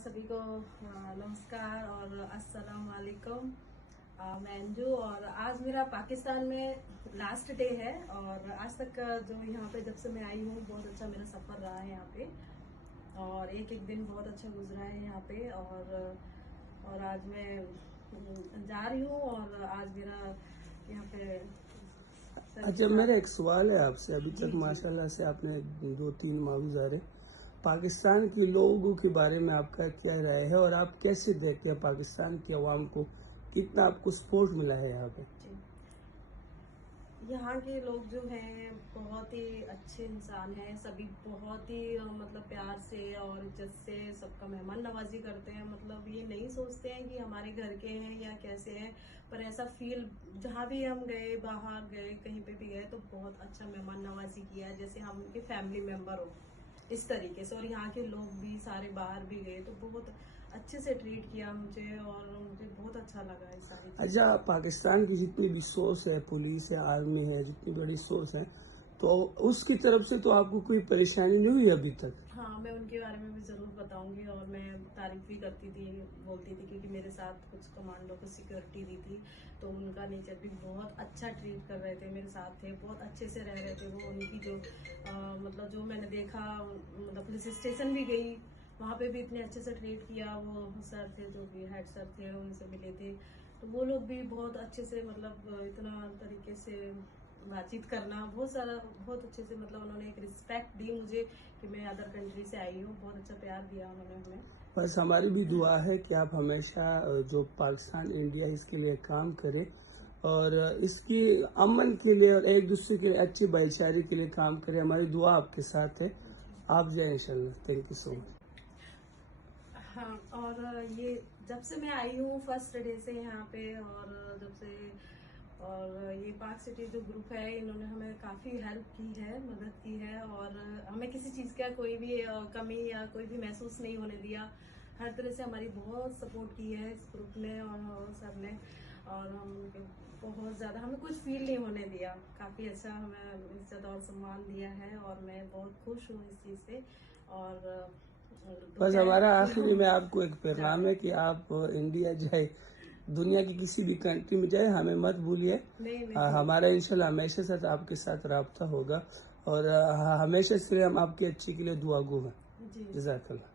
सभी को नमस्कार और अस्सलाम वालेकुम। मैं अंजू और आज मेरा पाकिस्तान में लास्ट डे है और आज तक जो यहाँ पे जब से मैं आई हूँ बहुत अच्छा मेरा सफ़र रहा है यहाँ पे और एक एक दिन बहुत अच्छा गुजरा है यहाँ पे और आज मैं जा रही हूँ और आज मेरा यहाँ पे अच्छा, मेरा एक सवाल है आपसे। अभी तक जी। माशाल्लाह से आपने 2-3 माह गुजारे, पाकिस्तान के लोगों के बारे में आपका क्या राय है और आप कैसे देखते हैं पाकिस्तान की आवाम को, कितना आपको सपोर्ट मिला है यहाँ पे? जी। यहाँ के लोग जो हैं बहुत ही अच्छे इंसान हैं, सभी बहुत ही मतलब प्यार से और इज्जत से सबका मेहमान नवाजी करते हैं। मतलब ये नहीं सोचते हैं कि हमारे घर के हैं या कैसे हैं, पर ऐसा फील जहाँ भी हम गए, बाहर गए, कहीं पे भी गए तो बहुत अच्छा मेहमान नवाजी किया जैसे हम उनके फैमिली मेम्बर हो, इस तरीके से। और यहाँ के लोग भी सारे बाहर भी गए तो बहुत अच्छे से ट्रीट किया मुझे और मुझे बहुत अच्छा लगा इस सारी चीज़। अच्छा, पाकिस्तान की जितनी भी सोर्स है, पुलिस है, आर्मी है, जितनी बड़ी सोर्स है, तो उसकी तरफ से तो आपको कोई परेशानी नहीं हुई अभी तक? हाँ, मैं उनके बारे में भी ज़रूर बताऊंगी और मैं तारीफ भी करती थी, बोलती थी क्योंकि मेरे साथ कुछ कमांडो को सिक्योरिटी दी थी तो उनका नेचर भी बहुत अच्छा ट्रीट कर रहे थे, मेरे साथ थे, बहुत अच्छे से रह रहे थे वो। उनकी जो मतलब जो मैंने देखा, मतलब पुलिस स्टेशन भी गई, वहाँ पे भी इतने अच्छे से ट्रीट किया। वो सर थे जो भी हेड सर थे, उनसे मिले थे तो वो लोग भी बहुत अच्छे से, मतलब इतना तरीके से बातचीत करना, बहुत अच्छे से, मतलब उन्होंने एक रिस्पेक्ट दी मुझे कि मैं अदर कंट्री से आई हूँ। बहुत अच्छा प्यार दिया उन्होंने हमें। बस हमारी भी दुआ है कि आप हमेशा जो पाकिस्तान इंडिया इसके लिए काम करें और इसकी अमन के लिए और एक दूसरे के लिए अच्छी भाईचारे के लिए काम करें। हमारी दुआ आपके साथ है। आप जाए इंशाल्लाह। Thank you so much. हाँ, और ये जब से मैं आई हूँ फर्स्ट डे से यहाँ पे, और जब से, और ये पार्क सिटी जो ग्रुप है इन्होंने हमें काफ़ी हेल्प की है, मदद की है और हमें किसी चीज़ का कोई भी कमी या कोई भी महसूस नहीं होने दिया। हर तरह से हमारी बहुत सपोर्ट की है इस ग्रुप ने और सब ने, और हम बहुत ज़्यादा हमें कुछ फील नहीं होने दिया। काफ़ी अच्छा हमें इज्जत और सम्मान दिया है और मैं बहुत खुश हूँ इस चीज़ से। और बस दुआ है हमारा कि आखिरी हम में आपको एक पैगाम है कि आप इंडिया जाए, दुनिया की किसी भी कंट्री में जाए, हमें मत भूलिए। नहीं नहीं। हमारा इंशाल्लाह हमेशा साथ आपके साथ राब्ता होगा और हमेशा से हम आपकी अच्छी के लिए दुआगो हैं। जी। जज़ाकल्लाह।